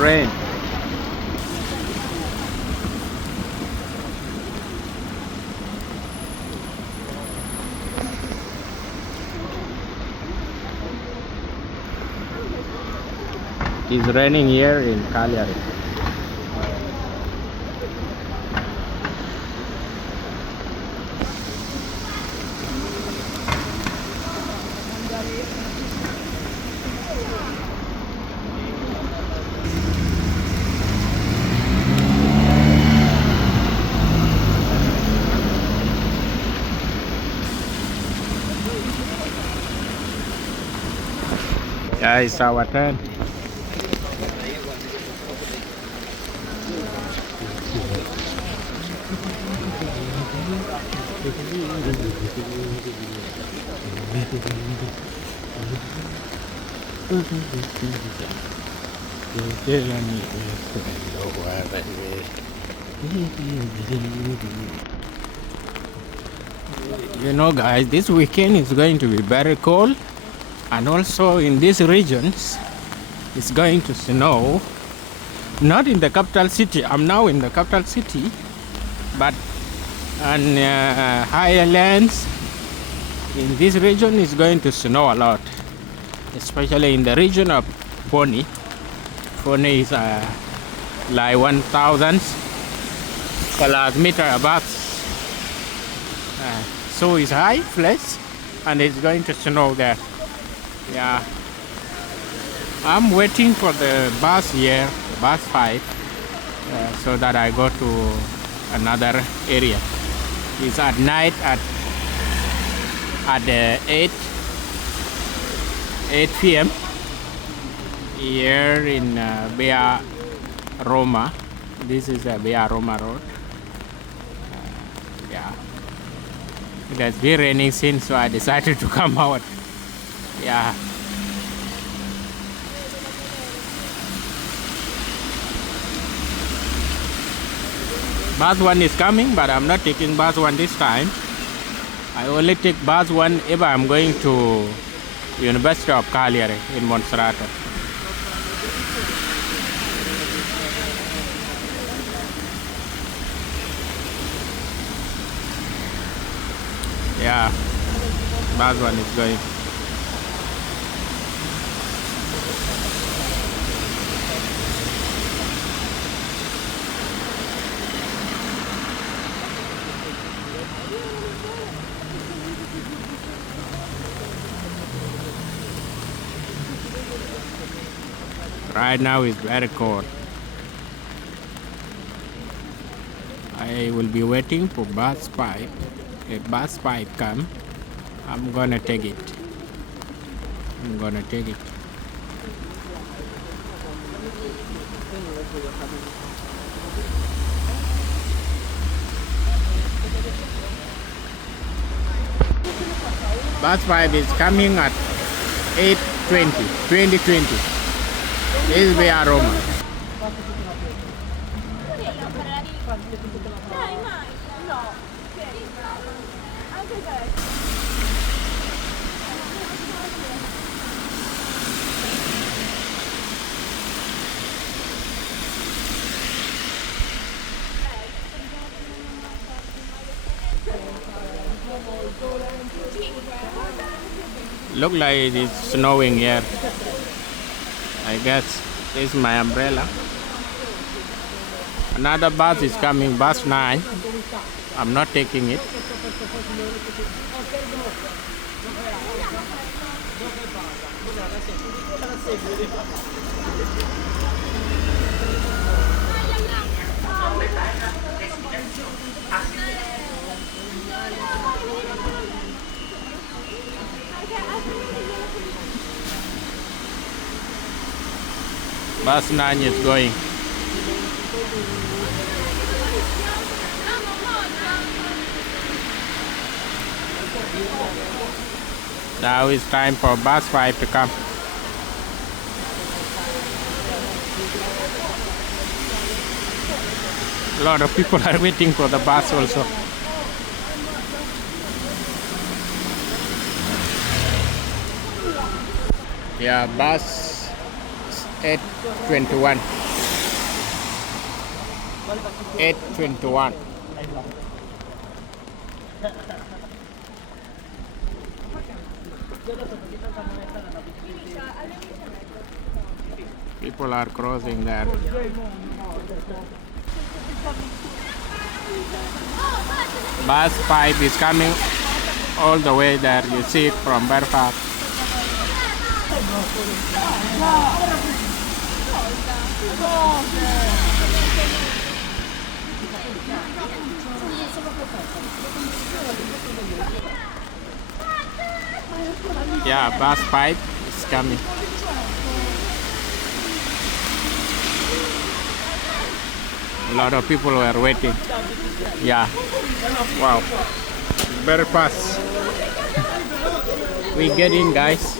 rain. It is raining here in Cagliari. Yeah, it's our turn. You know, guys, this weekend is going to be very cold, and also in these regions it's going to snow. Not in the capital city. I'm now in the capital city, but on higher lands in this region is going to snow a lot, especially in the region of Pony. Pony is like 1,000 plus meter above, so it's high place, and it's going to snow there. Yeah, I'm waiting for the bus here, bus 5, so that I go to another area. It's at night at 8 p.m. here in Via Roma. This is a Via Roma road. Yeah, it has been raining since, so I decided to come out. Yeah. Bus 1 is coming, but I'm not taking bus 1 this time. I only take bus 1 if I'm going to University of Cagliari in Monserrato. Yeah, bus 1 is going. Right now it's very cold. I will be waiting for bus 5. If bus 5 come, I'm gonna take it. Bus 5 is coming at 8:20. This is Via Roma. Look like it's snowing here. I guess this is my umbrella. Another bus is coming, bus 9. I'm not taking it. Bus 9 is going. Now it's time for bus 5 to come. A lot of people are waiting for the bus also. Yeah, bus 8:21. 8:21. People are crossing there. Bus 5 is coming all the way there. You see it from very far. Yeah, bus 5 is coming. A lot of people were waiting. Yeah. Wow. Very fast. We get in, guys.